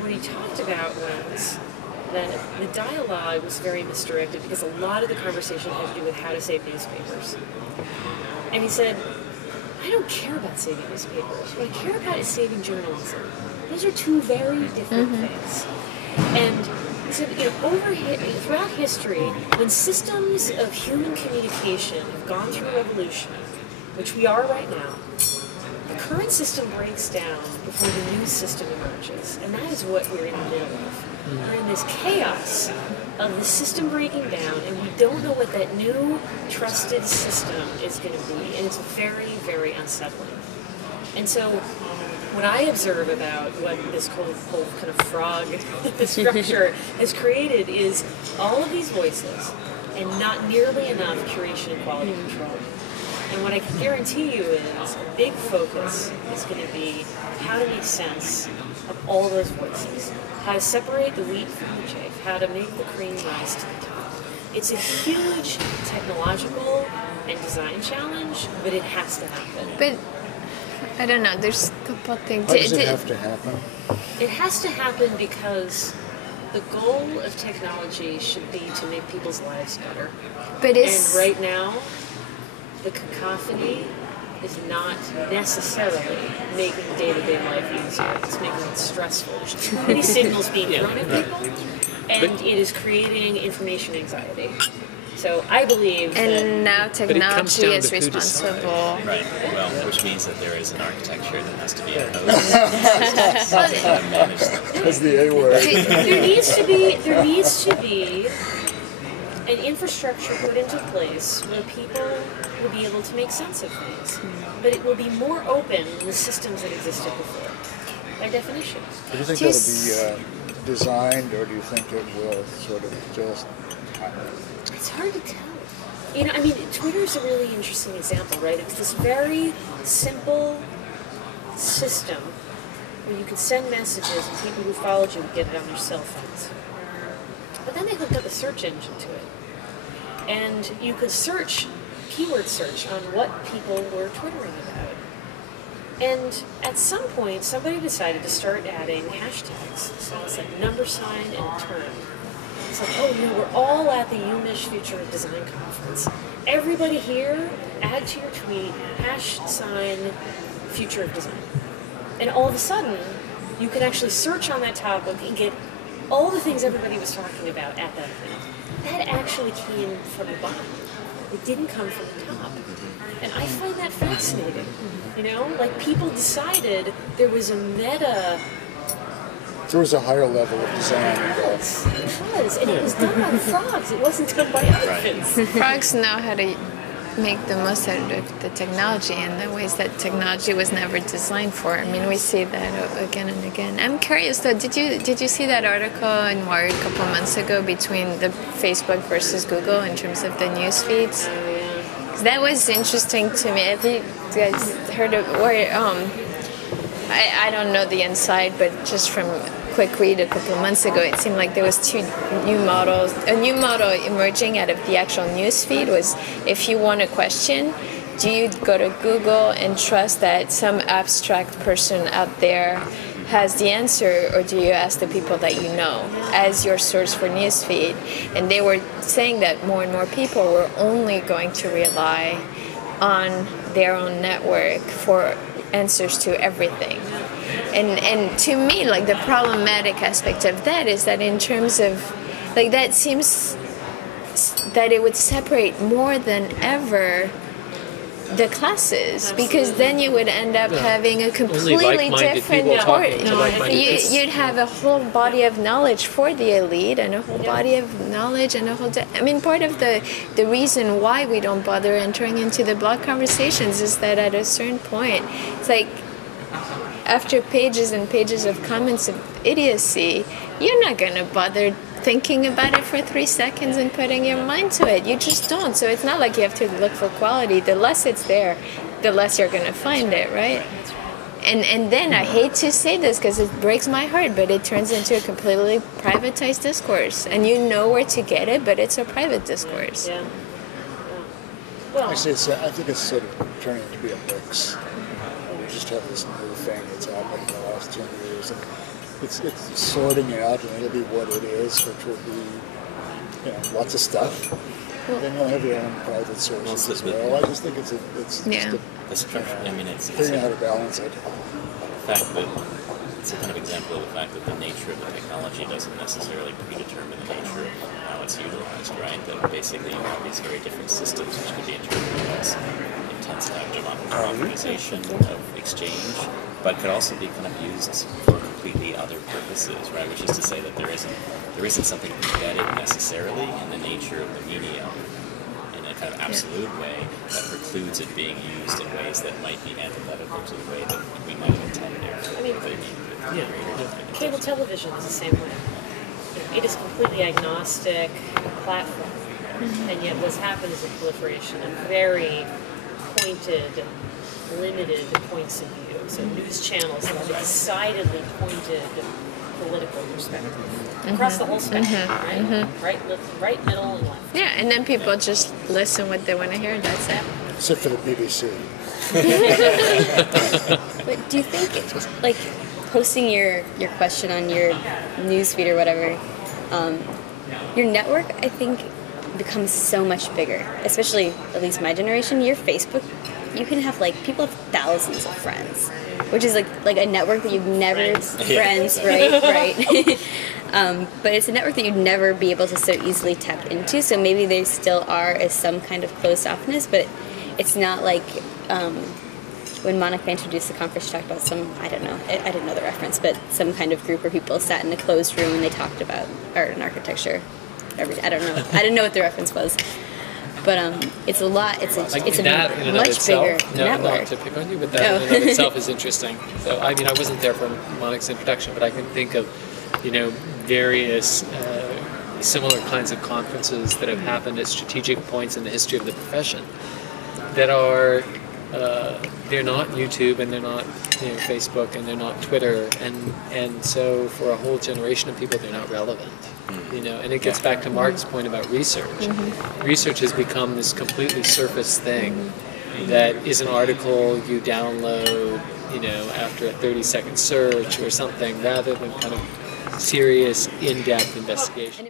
what he talked about was that the dialogue was very misdirected because a lot of the conversation had to do with how to save newspapers. And he said, I don't care about saving newspapers. What I care about is saving journalism. Those are two very different things. And so, throughout history, when systems of human communication have gone through revolution, which we are right now, the current system breaks down before the new system emerges. And that is what we're in the middle of. We're in this chaos of the system breaking down, and we don't know what that new trusted system is going to be. And it's very, very unsettling. And so what I observe about what this whole kind of frog structure has created is all of these voices and not nearly enough curation and quality control. And what I can guarantee you is a big focus is going to be how to make sense of all those voices, how to separate the wheat from the chaff, how to make the cream rise to the top. It's a huge technological and design challenge, but it has to happen. But I don't know, there's a couple things. Why does it have to happen? It has to happen because the goal of technology should be to make people's lives better. But and right now, the cacophony is not necessarily making day-to-day life easier. It's making it stressful. There's too many signals being thrown at people, and it is creating information anxiety. So I believe and now technology is responsible. Right. Well, which means that there is an architecture that has to be imposed to manage them. That's the A word. There needs to be an infrastructure put into place where people will be able to make sense of things. But it will be more open than the systems that existed before, by definition. Do you think that'll be designed, or do you think it will sort of just... It's hard to tell. Twitter's a really interesting example, right? It's this very simple system where you could send messages and people who followed you would get it on their cell phones. But then they hooked up a search engine to it. And you could keyword search on what people were twittering about. And at some point, somebody decided to start adding hashtags. So it's like number sign and a term. It's like, we're all at the UMich Future of Design Conference. Everybody here, add to your tweet, # Future of Design. And all of a sudden, you can actually search on that topic and get all the things everybody was talking about at that event. That actually came from the bottom. It didn't come from the top. And I find that fascinating. Like people decided there was a meta. There was a higher level of design involved. It was, and it was done by the frogs. It wasn't done by elephants. Frogs know how to make the most out of the technology in the ways that technology was never designed for. I mean, we see that again and again. I'm curious though, did you see that article in Wired a couple months ago between the Facebook versus Google in terms of the news feeds? Oh, yeah. That was interesting to me. Have you guys heard of where I don't know the inside, but just from quick read a couple of months ago, it seemed like there was two new models. A new model emerging out of the actual news feed was, if you want a question, do you go to Google and trust that some abstract person out there has the answer, or do you ask the people that you know as your source for news feed? And they were saying that more and more people were only going to rely on their own network for answers to everything. And to me, like, the problematic aspect of that is that in terms of, like, that seems that it would separate more than ever the classes, because then you would end up having a completely different you'd have a whole body of knowledge for the elite and a whole body of knowledge and a whole part of the reason why we don't bother entering into the blog conversations is that at a certain point it's like, after pages and pages of comments of idiocy, you're not going to bother thinking about it for 3 seconds and putting your mind to it. You just don't. So it's not like you have to look for quality. The less it's there, the less you're going to find it, right? And then I hate to say this because it breaks my heart, but it turns into a completely privatized discourse. And you know where to get it, but it's a private discourse. Yeah. Well, Actually, I think it's sort of turning to be a mix. We just have this new thing that's happened in the last 10 years. And it's sorting out, and it'll be what it is, which will be, you know, lots of stuff. Then you'll have your own private sources as well. I just think it's Yeah. The structure, I mean, it's figuring out how to balance it. the fact that it's a kind of example of the fact that the nature of the technology doesn't necessarily predetermine the nature of how it's utilized, right? That basically you have these very different systems which could be interpreted as intensive democratization of exchange, but could also be kind of used for completely other purposes, right? Which is to say that there isn't something embedded necessarily in the nature of the medium in a kind of absolute way that precludes it being used in ways that might be antithetical to the way that we might have intended it. I mean, cable television is the same way. It is completely agnostic platform, and yet what's happened is a proliferation of very pointed, limited points of view. So news channels have decidedly pointed political perspective across the whole spectrum, right, middle, and left. Yeah, and then people just listen what they want to hear, and that's it. Except for the BBC. But do you think, like, posting your question on your newsfeed or whatever, your network, I think, becomes so much bigger. Especially, at least my generation, your Facebook, you can have, like, people have thousands of friends, which is like a network that you'd never friends, right. But it's a network that you'd never be able to so easily tap into. So maybe there still is some kind of closed offness, but it's not like when Monica introduced the conference, she talked about some, I don't know, I didn't know the reference, but some kind of group where people sat in a closed room and they talked about art and architecture. I don't know. I didn't know what the reference was. But it's a lot. It's a much bigger network. Not to pick on you, but that in and of itself is interesting. So I mean, I wasn't there for Monica's introduction, but I can think of, various similar kinds of conferences that have happened at strategic points in the history of the profession that are they're not YouTube and they're not Facebook and they're not Twitter, and so for a whole generation of people they're not relevant. And it gets back to Mark's point about research. Research has become this completely surface thing that is an article you download, after a 30-second search or something, rather than kind of serious, in-depth investigation.